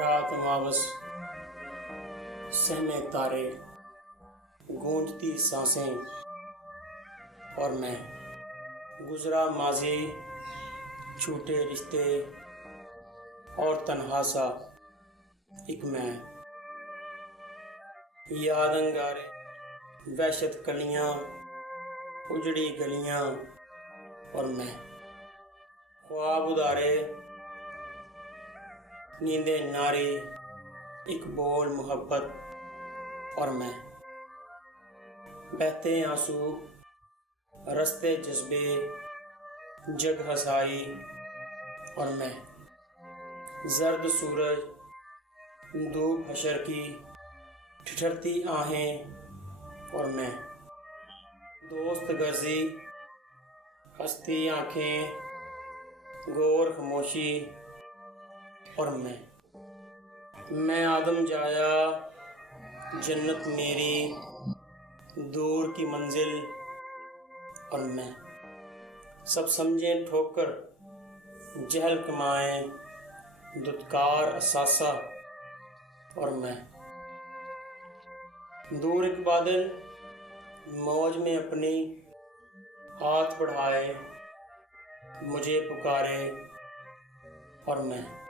रात अमावस, सहमे तारे, गूंजती सांसें और मैं। गुजरा माजी, छूटे रिश्ते और तन्हा सा एक मैं। याद अंगारे, वहशत कलियां, उजड़ी गलियां और मैं। ख्वाब उदारे, नींदे नारी, एक बोल मोहब्बत और मैं। बहते आंसू, रस्ते जज्बे, जग हसाई और मैं। जर्द सूरज, धूप हशर की, ठिठुरती आहें और मैं। दोस्त गर्जी, हंसती आंखें, गौर खामोशी और मैं आदम जाया, जन्नत मेरी, दूर की मंजिल और मैं। सब समझें ठोकर, जहल कमाएं, दुत्कार असासा और मैं। दूर एक बादल, मौज में अपनी, हाथ बढ़ाए, मुझे पुकारे और मैं।